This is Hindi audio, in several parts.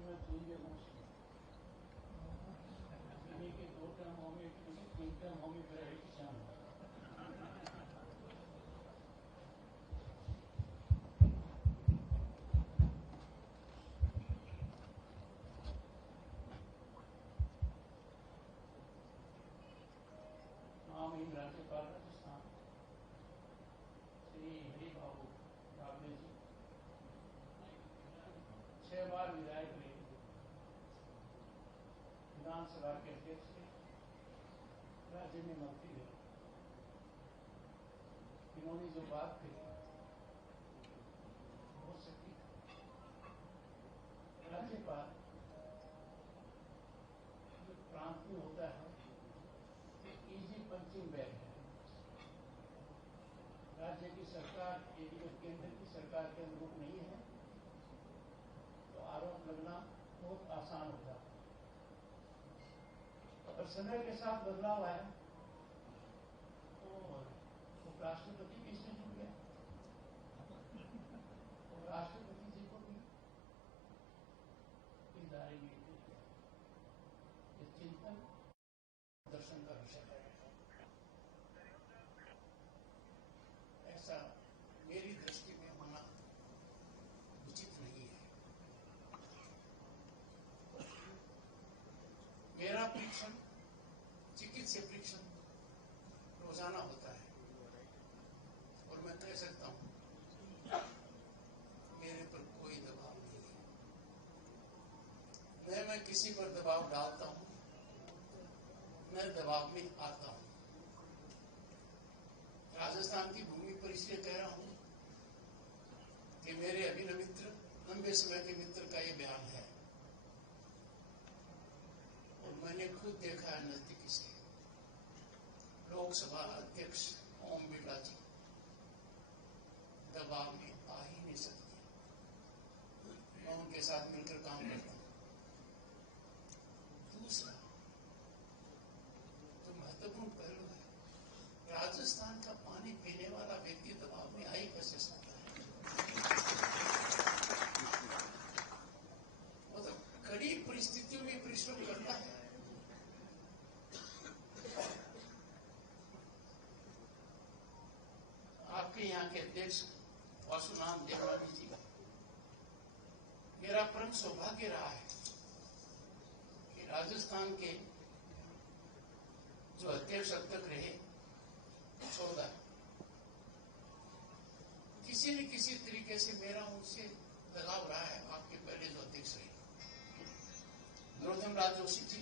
में चुन के 2 टर्म होंगे, 3 टर्म होंगे, फिर एक किसान नाम इन राज्यपाल राजस्थान श्री हरि बाबू रावले जी 6 बार विधायक रहे, विधानसभा के अध्यक्ष थे, राज्य में मंत्री रहे। इन्होंने जो बात कही बहुत सही थी। राज्यपाल जो प्रांत में होता है इजी पंचिंग बैग है। राज्य की सरकार यदि केंद्र की सरकार के अनुरूप नहीं है तो आरोप लगना बहुत आसान होता है। और समय के साथ बदलाव आया तो राष्ट्रपति भी इसमें जुड़ गया और राष्ट्रपति जी को भी इस दायरे में जुड़ गया। ये चिंतन दर्शन का विषय है। ऐसा मेरी दृष्टि में होना उचित नहीं है। मेरा परीक्षण चिकित्सा परीक्षण रोजाना होता है और मैं कह सकता हूं मेरे पर कोई दबाव नहीं है। मैं किसी पर दबाव डालता हूं, मैं दबाव में आता हूं। राजस्थान की भूमि पर इसलिए कह रहा हूं कि मेरे अभिनव मित्र, लंबे समय के मित्र का ये बयान है और मैंने खुद देखा है नजदीकी से। लोकसभा अध्यक्ष ओम बिरला जी दबाव में आ ही नहीं सकते। मैं उनके साथ मिलकर काम करता हूं। दूसरा तो महत्वपूर्ण पहलू है, राजस्थान का पानी पीने वाला व्यक्ति दबाव में आ ही कैसे सकता है? वो तो कड़ी परिस्थितियों में परिश्रम करता है। आपके यहाँ के अध्यक्ष वासुनाम देवनानी जी, मेरा परम सौभाग्य रहा है कि राजस्थान के जो अध्यक्ष अब तक रहे 14, किसी न किसी तरीके से मेरा उनसे लगाव रहा है। आपके पहले जो अध्यक्ष रहे नरोत्तम राज जोशी जी,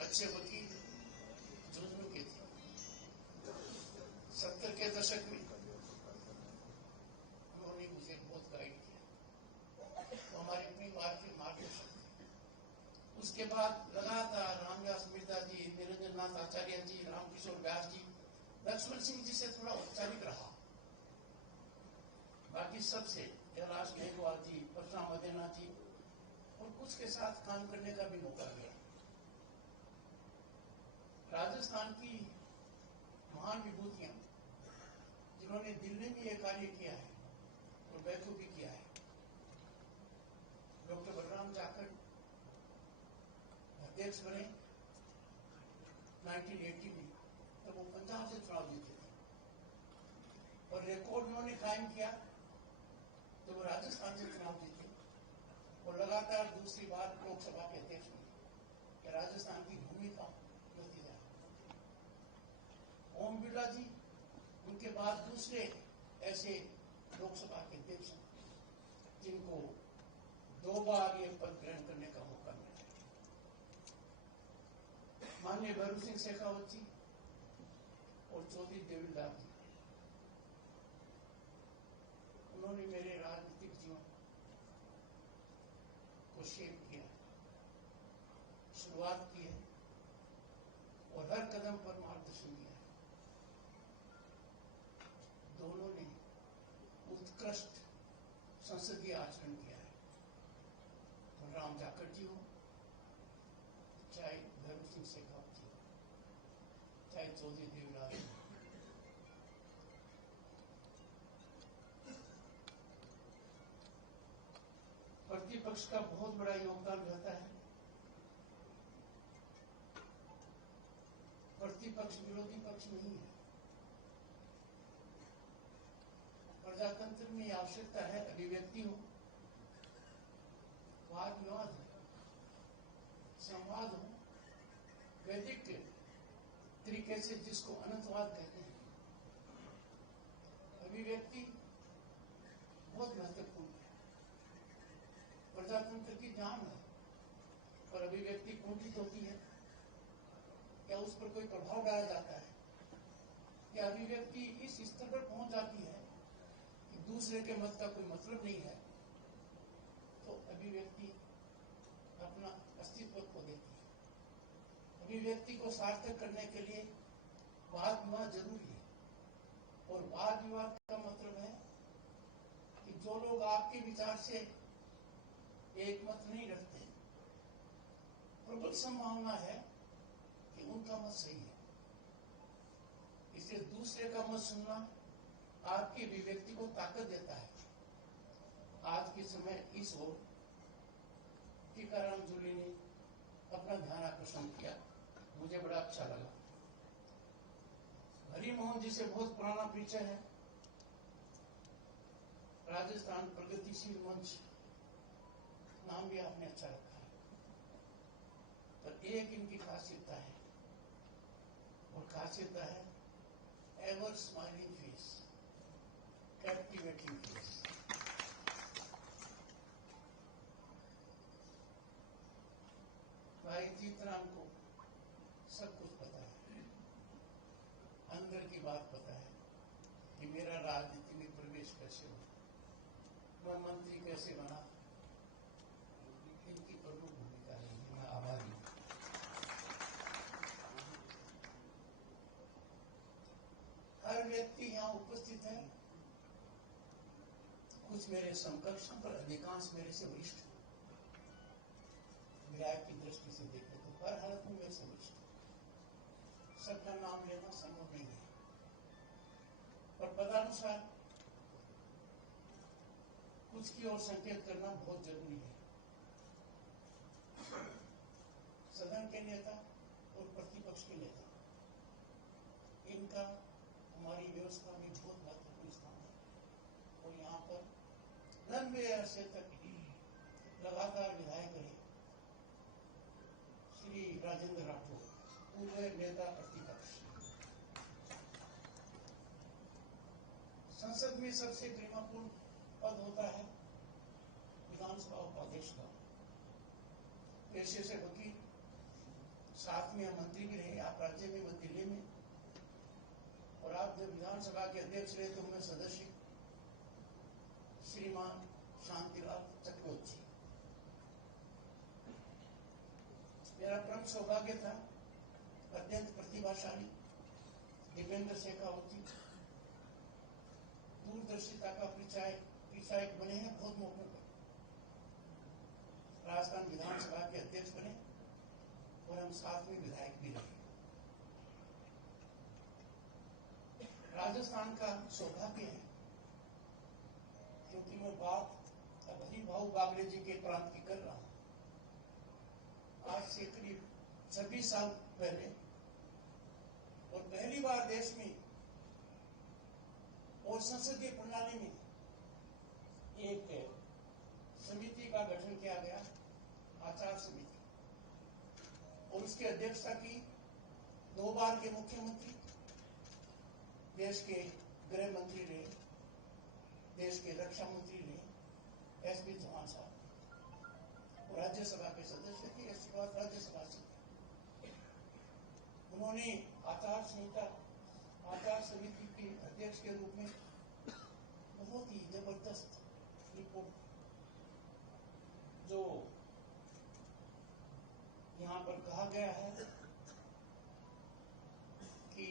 अच्छे वकील, झुंझुनू के थे। 70 के दशक में उन्होंने मुझे बहुत गाइड किया, तो हमारी अपनी भारतीय मार्गदर्शक थे। उसके बाद लगातार रामदास मिर्जा जी, निरंजन नाथ आचार्य जी, रामकिशोर व्यास जी, लक्ष्मण सिंह जी से थोड़ा औपचारिक रहा। बाकी सबसे कैलाश मेघवाल जी, परशुराम मदेना जी और कुछ के साथ काम करने का भी मौका मिला। राजस्थान की महान विभूतियां जिन्होंने दिल्ली में यह कार्य किया है और बैठक भी किया है, डॉक्टर बलराम जाखड़ अध्यक्ष बने 1980 में, तब वो पंजाब से चुनाव जीते थे और रिकॉर्ड उन्होंने कायम किया तो वो राजस्थान से चुनाव जीते और लगातार दूसरी बार लोकसभा के अध्यक्ष बने। राजस्थान की भूमिका होती है। ओम बिरला जी उनके बाद दूसरे ऐसे लोकसभा के अध्यक्ष जिनको 2 बार ये पद ग्रहण करने का मौका मिला है। माननीय भैरू सिंह शेखावत जी और चौधरी देवीदास जी, उन्होंने मेरे राजनीतिक जीवन को शेप किया, शुरुआत की है और हर कदम पर मार्गदर्शन दिया है। दोनों ने उत्कृष्ट संसदीय आचरण किया है। बलराम जाखड़ जी हो, चाहे भैरू सिंह शेखावत जी हो, चाहे चौधरी देवीदास जी हो। प्रतिपक्ष का बहुत बड़ा योगदान रहता है। प्रतिपक्ष विरोधी पक्ष नहीं है। प्रजातंत्र में आवश्यकता है अभिव्यक्ति हो, वाद विवाद हो, संवाद हो, वैदिक तरीके से जिसको अनंतवाद कहते हैं। अभिव्यक्ति बहुत महत्वपूर्ण है, प्रजातंत्र की जान है। पर अभिव्यक्ति कुंठित होती है, क्या उस पर कोई प्रभाव डाला जाता है, या अभिव्यक्ति इस स्तर पर पहुंच जाती है कि दूसरे के मत का कोई मतलब नहीं है, तो अभिव्यक्ति अपना अस्तित्व खो देती है। अभिव्यक्ति को सार्थक करने के लिए वाद विवाद जरूरी है, और वाद विवाद का मतलब है कि जो लोग आपके विचार से एक मत नहीं रखते, प्रबल संभावना है कि उनका मत सही है। इसलिए दूसरे का मत सुनना आपकी अभिव्यक्ति को ताकत देता है। आज के समय इस ओर टीकाराम जूली ने अपना ध्यान आकर्षण किया, मुझे बड़ा अच्छा लगा। हरि मोहन जी से बहुत पुराना परिचय है। राजस्थान प्रगतिशील मंच नाम भी आपने अच्छा रखा है, पर एक इनकी खासियत है, और खासियत है ever smiling face, captivating face. भाई जीतराम को सब कुछ पता है, अंदर की बात पता है कि मेरा राजनीति में प्रवेश कैसे हो, मैं मंत्री कैसे बना। इनकी प्रमुख भूमिका रही है, मैं आभारी हूं। हर व्यक्ति यहाँ उपस्थित है, कुछ मेरे समकक्ष, पर अधिकांश मेरे से वरिष्ठ। विधायक की दृष्टि से देखें तो हर हालत में मेरे से वरिष्ठ। सबका नाम लेना संभव नहीं है, पर पदानुसार कुछ की ओर संकेत करना बहुत जरूरी है। सदन के नेता और प्रतिपक्ष के नेता, इनका हमारी व्यवस्था में बहुत महत्वपूर्ण स्थान है, और यहाँ पर लंबे अरसे तक लगातार विधायक रहे श्री राजेंद्र राठौर, पूर्व नेता प्रतिपक्ष। संसद में सबसे गरिमापूर्ण पद होता है विधानसभा उपाध्यक्ष का। पेशे से वकील, साथ में मंत्री भी रहे, आप राज्य में, मैं दिल्ली में, और आप जब विधानसभा के अध्यक्ष रहे तो मैं सदस्य श्रीमान शांतिलाल चटकोच जी। मेरा परम सौभाग्य था, अत्यंत प्रतिभाशाली दीपेंद्र शेखावत जी दूरदर्शिता का परिचायक बने हैं बहुत मौकों पर। राजस्थान विधानसभा के अध्यक्ष बने और हम साथ में विधायक भी रहे। राजस्थान का सौभाग्य है, क्योंकि मैं बात हरिभाऊ बागले जी के प्रांत की कर रहा हूं। आज से करीब 26 साल पहले, और पहली बार देश में और संसदीय प्रणाली में एक समिति का गठन किया गया, आचार समिति, और उसकी अध्यक्षता की 2 बार के मुख्यमंत्री, देश के गृह मंत्री रहे, देश के रक्षा मंत्री रहे एस.बी. चौहान साहब, और राज्यसभा के सदस्य थे, इसके बाद राज्यसभा से। उन्होंने आचार समिति के अध्यक्ष के रूप में बहुत ही जबरदस्त रिपोर्ट, जो यहाँ पर कहा गया है कि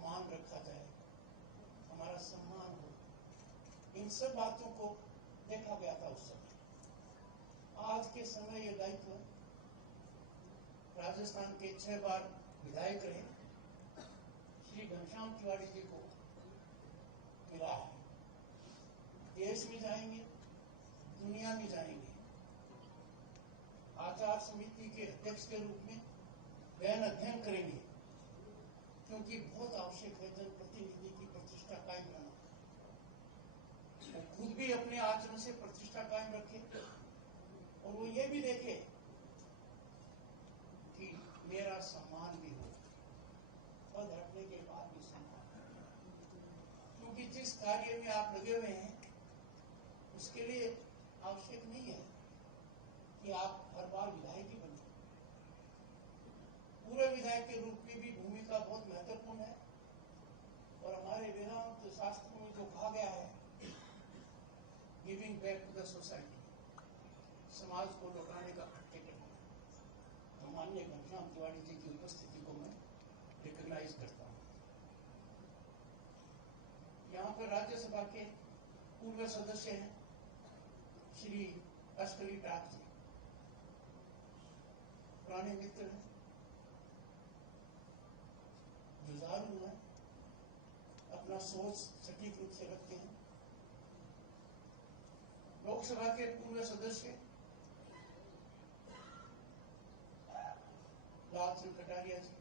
मान रखा जाए, हमारा सम्मान हो, इन सब बातों को देखा गया था उस समय। आज के समय ये दायित्व राजस्थान के 6 बार विधायक रहे श्री घनश्याम तिवारी जी को मिला है। देश में जाएंगे, दुनिया अध्यक्ष के रूप में गहन अध्ययन करेंगे, क्योंकि बहुत आवश्यक है जनप्रतिनिधि की प्रतिष्ठा कायम रहना। वो खुद भी अपने आचरण से प्रतिष्ठा कायम रखे और वो ये भी देखे कि मेरा सम्मान भी हो, पद हटने के बाद भी सम्मान। क्योंकि जिस कार्य में आप लगे हुए हैं उसके लिए आवश्यक नहीं है कि आप हर बार विधायक ही बने। पूरे विधायक के रूप में भी भूमिका बहुत महत्वपूर्ण है और हमारे वेदांत शास्त्रों में जो कहा गया है, giving back to the society, समाज को लौटाने का कृत्य करना, तो माननीय घनश्याम तिवारी जी की उपस्थिति को मैं रिकॉग्नाइज करता हूं। यहाँ पर राज्यसभा के पूर्व सदस्य हैं श्री अश्कली टाक जी, पुराने मित्र हैं, जुझारू हैं, अपना सोच सटीक रूप से रखते हैं। लोकसभा के पूर्व सदस्य लालचंद कटारिया जी,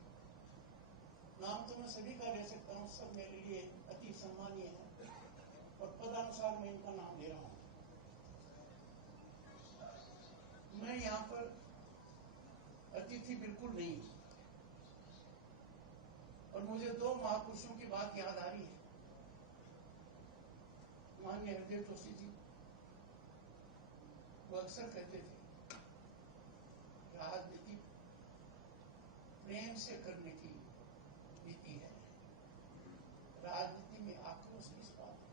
नाम तो मैं सभी का ले सकता हूं, सब मेरे लिए अति सम्मानीय है और पदानुसार मैं इनका नाम ले रहा हूं। मैं यहाँ पर अतिथि बिल्कुल नहीं हूं और मुझे दो महापुरुषों की बात याद आ रही है। माननीय हृदय जोशी जी, वो अक्सर कहते थे, राजनीति प्रेम से करने की नीति है, राजनीति में आक्रोश किस बात है।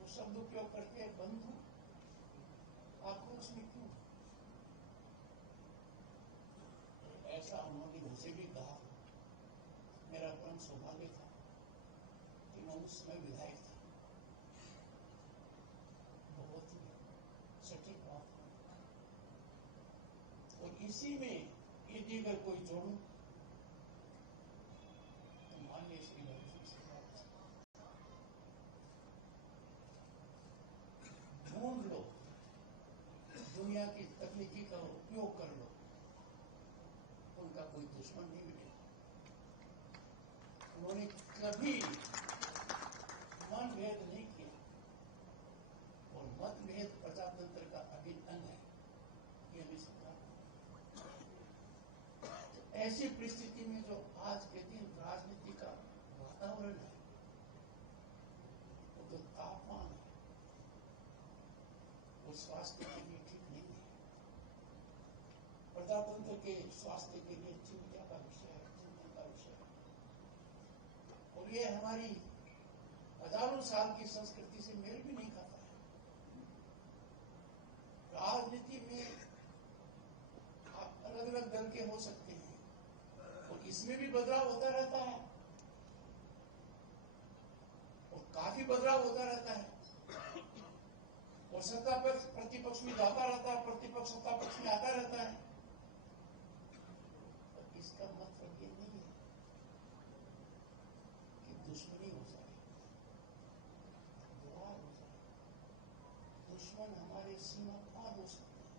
वो शब्द उपयोग करते हैं, बंधु आक्रोश में क्यों। ऐसा उन्होंने मुझे भी कहा। मेरा परम सौभाग्य था कि मैं उस समय विधायक था। बहुत ही सटीक बात है और इसी में यदि अगर कोई जोड़ू तो माननीय श्री भगत से बात ढूंढ लो, दुनिया की तकनीकी का उपयोग कर लो, उनका कोई दुश्मन नहीं मिलेगा। उन्होंने कभी मन भेद नहीं किया और मतभेद प्रजातंत्र का अभिन्न अंग है, ये हमें समझा। तो ऐसी परिस्थिति में जो आज के दिन राजनीति का वातावरण है, वो जो तापमान है, वो स्वास्थ्य के लिए ठीक नहीं है। प्रजातंत्र के स्वास्थ्य के लिए चिंता का विषय है, चिंतन का विषय है और ये हमारी हजारों साल की संस्कृति से मेल भी नहीं खाता है। राजनीति में आप अलग अलग दल के हो सकते हैं और इसमें भी बदलाव होता रहता है और काफी बदलाव होता रहता है और सत्ता पक्ष प्रतिपक्ष में जाता रहता है, प्रतिपक्ष सत्ता पक्ष में आता रहता है। और इसका मतलब ये नहीं है कि दुश्मनी हो जाए, बुरा हो जाए। दुश्मन हमारे सीमा पार हो सकते हैं,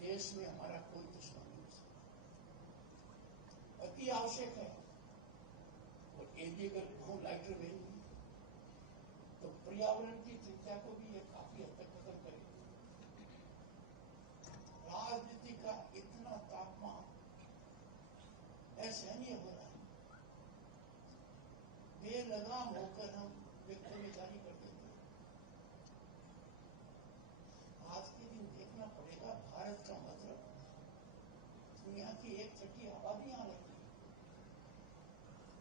देश में हमारा कोई दुश्मन नहीं हो सकता। अति आवश्यक है और यदि अगर हम लाइटर वेन तो पर्यावरण की चिंता को भी यह काफी हद तक खत्म करेगा। राजनीति का इतना तापमान असहनीय हो रहा है, बेलगाम होकर हम वक्तव्य जारी कर देते हैं। आज के दिन देखना पड़ेगा, भारत का मतलब दुनिया की एक छठी आबादी यहां रहती है।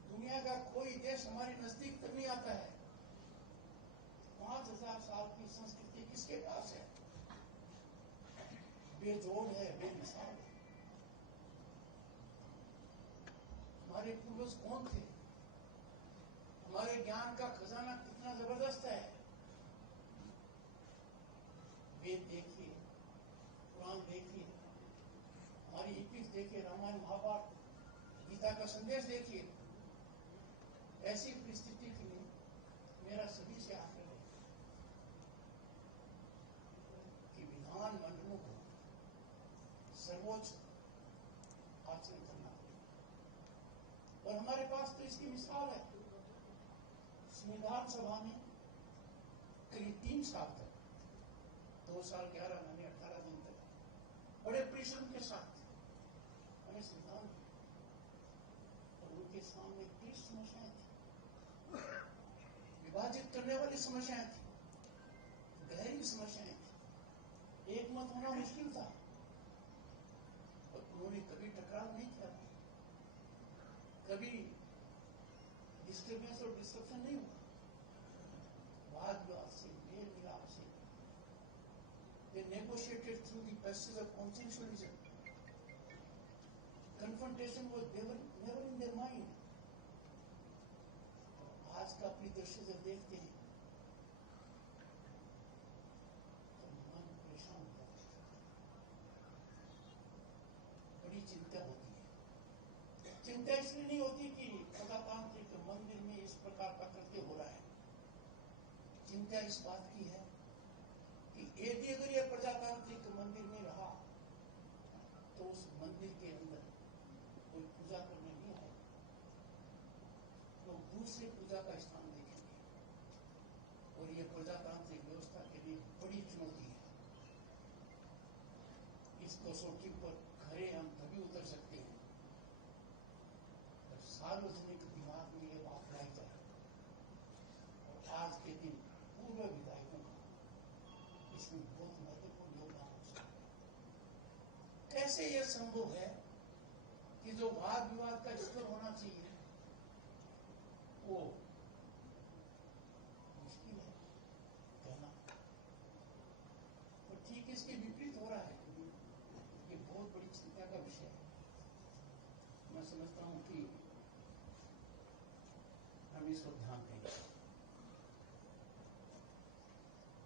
दुनिया का कोई देश हमारे नजदीक तक नहीं आता है। 5000 साल की संस्कृति किसके पास है? बेजोड़ है, बेमिसाल है। हमारे पूर्वज कौन थे? हमारे ज्ञान का खजाना कितना जबरदस्त है। वेद देखिए, कुरान देखिए, हमारी इपिक्स देखिए, रामायण महाभारत, गीता का संदेश देखिए। ऐसी परिस्थिति के लिए मेरा सभी से आग्रह है कि विधान मंडलों को इसकी मिसाल है। संविधान सभा में करीब 3 साल तक, 2 साल 11 महीने 18 दिन तक बड़े परिश्रम के साथ मैंने संविधान दिया और उनके सामने 30 समस्याएं थी, विभाजित करने वाली समस्याएं थी, गहरी समस्याएं थी, एक मत होना मुश्किल था और उन्होंने कभी टकराव नहीं किया, कभी डिस्टर्बेंस और डिस्ट्रक्शन नहीं हुआ, वाद विवाद से, मेल मिलाप से। They negotiated through the passage of consensualism. Confrontation was never in their mind. आज का परिदृश्य जब देखते हैं तो मन परेशान होता है, बड़ी चिंता होती है। चिंता इसलिए नहीं होती कि प्रजातांत्रिक मंदिर में इस प्रकार का कृत्य हो रहा है, चिंता इस बात की है कि यदि अगर यह प्रजातांत्रिक मंदिर में रहा तो उस मंदिर के अंदर कोई पूजा करने नहीं आए, लोग दूसरे पूजा का स्थान देखेंगे और यह प्रजातांत्रिक व्यवस्था के लिए बड़ी चुनौती है। इस कसौटी पर खरे हम तभी उतर सकते हैं जब सार्वजनिक दिमाग में यह बात लाई जाए और आज के दिन पूर्व विधायकों का इसमें बहुत महत्वपूर्ण योगदान हो सकता है। कैसे यह संभव है कि जो वाद विवाद का स्तर होना चाहिए वो मुश्किल है कहना, और ठीक इसके विपरीत हो रहा है। ये बहुत बड़ी चिंता का विषय है। मैं समझता हूं कि हम इसको ध्यान देंगे।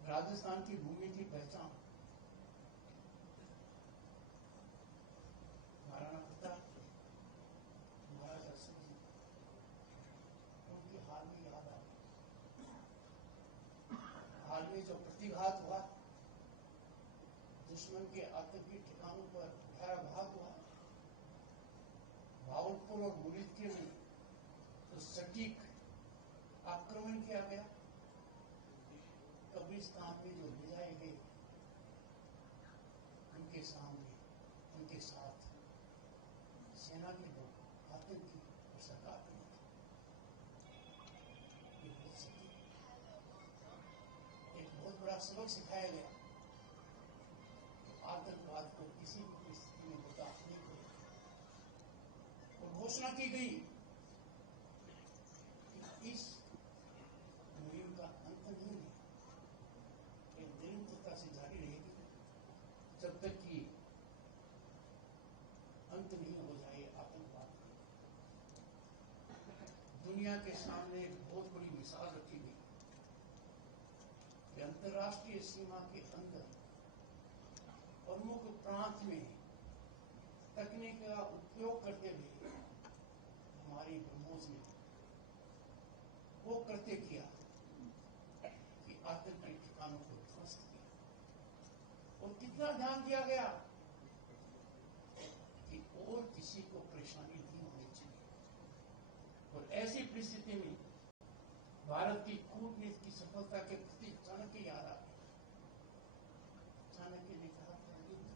राजस्थान की भूमि की पहचान महाराणा प्रताप, महाराजा अशोक, उनकी हाल में याद आ गई। हाल में जो प्रतिघात हुआ, दुश्मन के आतंकी ठिकानों पर घेराघात हुआ, भावलपुर और मुरीदके में तो सटीक आक्रमण किया गया, कब्रिस्तान में जो ले जाए गए उनके सामने, उनके साथ सेना के लोग, आतंकी और सरकार के लोग, ये बहुत सटीक एक बहुत बड़ा सबक सिखाया गया कि आतंकवाद को किसी भी परिस्थिति में बर्दाश्त नहीं करेगा। और घोषणा की गई कि इस मुहिम का अंत नहीं है, एक निरंतरता से जारी रहेगी जब तक कि अंत नहीं हो जाए आतंकवाद। दुनिया के सामने एक बहुत बड़ी मिसाल रखी गई कि अंतर्राष्ट्रीय सीमा के अंदर प्रमुख प्रांत में तकनीक का उपयोग करते हुए हमारी ब्रह्मोस ने वो कृत्य किया कि आतंकी ठिकानों को ध्वस्त किया। और कितना ध्यान दिया गया कि और किसी को परेशानी नहीं होनी चाहिए। और ऐसी परिस्थिति में भारत की कूटनीति की सफलता के प्रति चाणक्य याद आ गया। चाणक्य ने कहा था युद्ध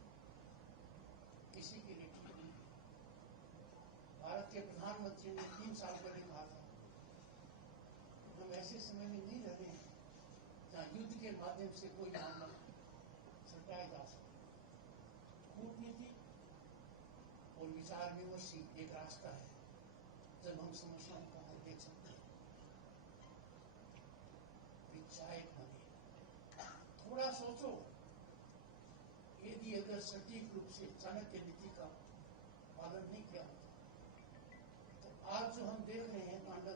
किसी के लिए ठीक नहीं। भारत के प्रधानमंत्री ने 3 साल पहले कहा था हम ऐसे समय में नहीं रह रहे हैं जहां युद्ध के माध्यम से कोई मामला सटाया जा सके। कूटनीति और विचार विमर्श एक रास्ता है जब हम समस्याओं को हल देख सकते हैं। विचायक बने, थोड़ा सोचो, यदि अगर सटीक रूप से चाणक्य नीति का पालन नहीं किया होता तो आज जो हम देख रहे हैं पांडव